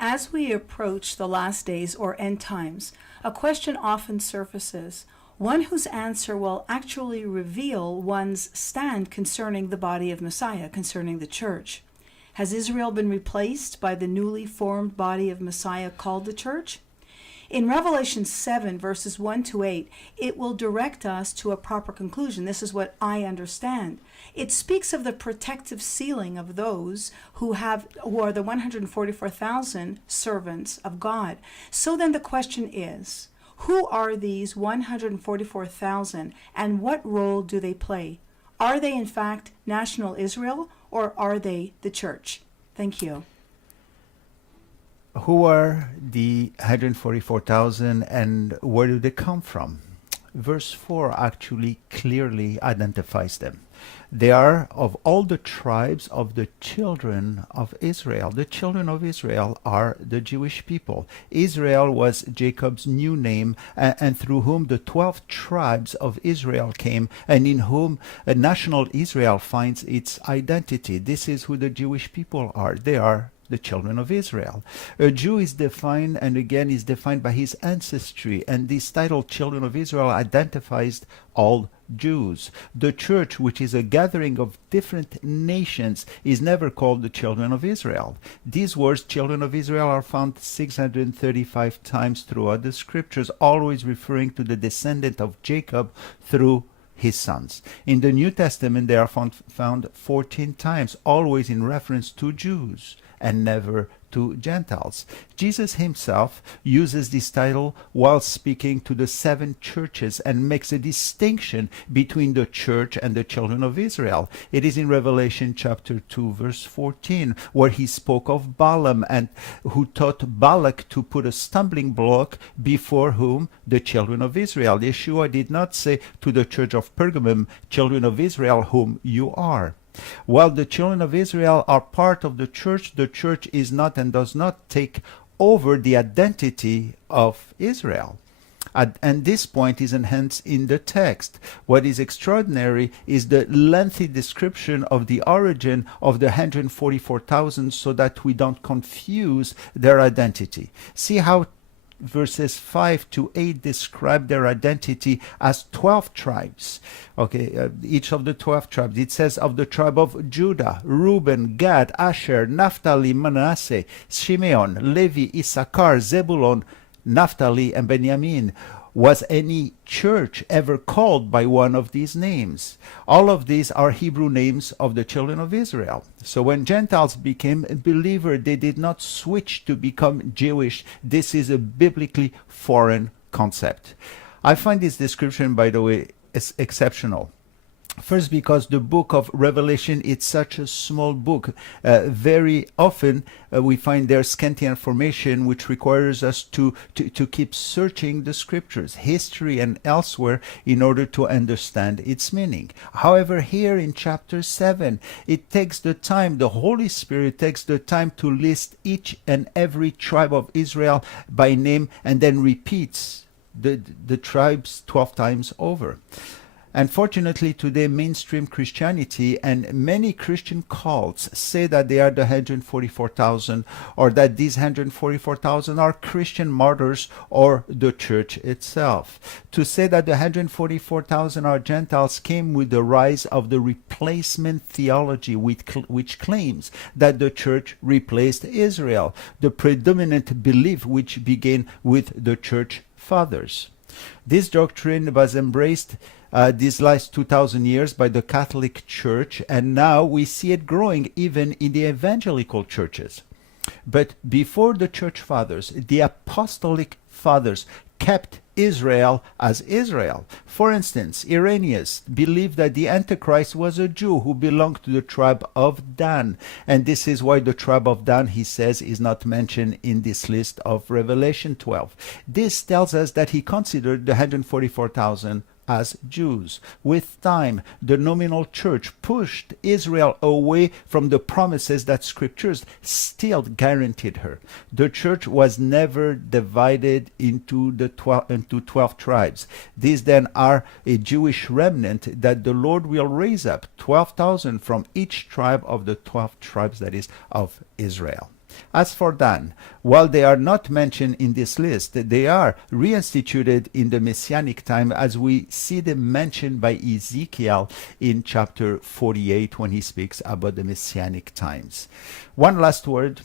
As we approach the last days or end times, a question often surfaces, one whose answer will actually reveal one's stand concerning the body of Messiah, concerning the church. Has Israel been replaced by the newly formed body of Messiah called the church? In Revelation 7, verses 1 to 8, it will direct us to a proper conclusion. This is what I understand. It speaks of the protective sealing of those who are the 144,000 servants of God. So then the question is, who are these 144,000 and what role do they play? Are they in fact national Israel or are they the church? Thank you. Who are the 144,000 and where do they come from? Verse 4 actually clearly identifies them. They are of all the tribes of the children of Israel. The children of Israel are the Jewish people. Israel was Jacob's new name, and through whom the 12 tribes of Israel came, and in whom national Israel finds its identity. This is who the Jewish people are. They are the children of Israel. A Jew is defined, and again is defined by his ancestry, and this title, children of Israel, identifies all Jews. The church, which is a gathering of different nations, is never called the children of Israel. These words, children of Israel, are found 635 times throughout the scriptures, always referring to the descendant of Jacob through his sons. In the New Testament, they are found 14 times, always in reference to Jews and never to Gentiles. Jesus himself uses this title while speaking to the 7 churches and makes a distinction between the church and the children of Israel. It is in Revelation chapter 2 verse 14 where he spoke of Balaam and who taught Balak to put a stumbling block before whom the children of Israel. Yeshua did not say to the church of Pergamum, children of Israel, whom you are. While the children of Israel are part of the church is not and does not take over the identity of Israel. And this point is enhanced in the text. What is extraordinary is the lengthy description of the origin of the 144,000 so that we don't confuse their identity. See how verses 5 to 8 describe their identity as 12 tribes. Okay, each of the 12 tribes. It says of the tribe of Judah, Reuben, Gad, Asher, Naphtali, Manasseh, Shimeon, Levi, Issachar, Zebulun, Naphtali, and Benjamin. Was any church ever called by one of these names? All of these are Hebrew names of the children of Israel. So when Gentiles became a believer, they did not switch to become Jewish. This is a biblically foreign concept. I find this description, by the way, is exceptional. First, because the book of Revelation is such a small book. Very often we find there scanty information which requires us to keep searching the scriptures, history and elsewhere, in order to understand its meaning. However, here in chapter 7, it takes the time, the Holy Spirit takes the time to list each and every tribe of Israel by name and then repeats the tribes 12 times over. Unfortunately, today, mainstream Christianity and many Christian cults say that they are the 144,000 or that these 144,000 are Christian martyrs or the church itself. To say that the 144,000 are Gentiles came with the rise of the replacement theology, which claims that the church replaced Israel, the predominant belief which began with the church fathers. This doctrine was embraced these last 2,000 years by the Catholic Church, and now we see it growing even in the evangelical churches. But before the church fathers, the apostolic fathers kept Israel as Israel. For instance, Irenaeus believed that the Antichrist was a Jew who belonged to the tribe of Dan. And this is why the tribe of Dan, he says, is not mentioned in this list of Revelation 12. This tells us that he considered the 144,000 as Jews. With time, the nominal church pushed Israel away from the promises that scriptures still guaranteed her. The church was never divided into 12 tribes. These then are a Jewish remnant that the Lord will raise up, 12,000 from each tribe of the 12 tribes, that is, of Israel. As for Dan, while they are not mentioned in this list, they are reinstituted in the Messianic time as we see them mentioned by Ezekiel in chapter 48 when he speaks about the Messianic times. One last word.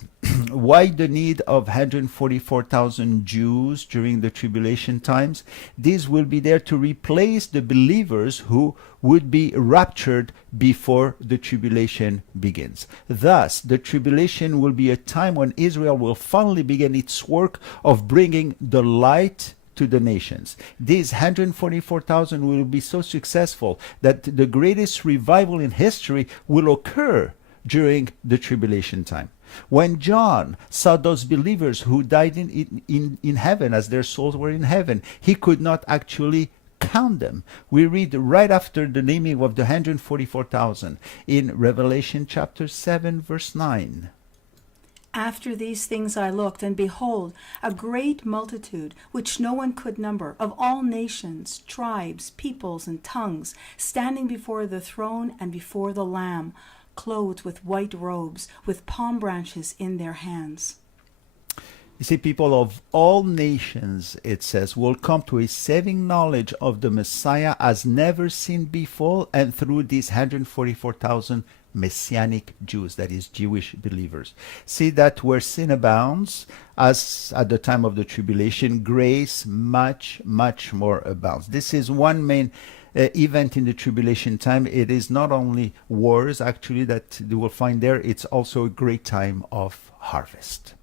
Why the need of 144,000 Jews during the tribulation times? These will be there to replace the believers who would be raptured before the tribulation begins. Thus, the tribulation will be a time when Israel will finally begin its work of bringing the light to the nations. These 144,000 will be so successful that the greatest revival in history will occur during the tribulation time. When John saw those believers who died in heaven as their souls were in heaven, he could not actually count them. We read right after the naming of the 144,000 in Revelation chapter 7 verse 9. After these things I looked, and behold, a great multitude, which no one could number, of all nations, tribes, peoples, and tongues, standing before the throne and before the Lamb, clothed with white robes, with palm branches in their hands. You see, people of all nations, it says, will come to a saving knowledge of the Messiah as never seen before, and through these 144,000 Messianic Jews, that is, Jewish believers. See that where sin abounds, as at the time of the tribulation, grace much, much more abounds. This is one main event in the tribulation time. It is not only wars, actually, that you will find there, it's also a great time of harvest.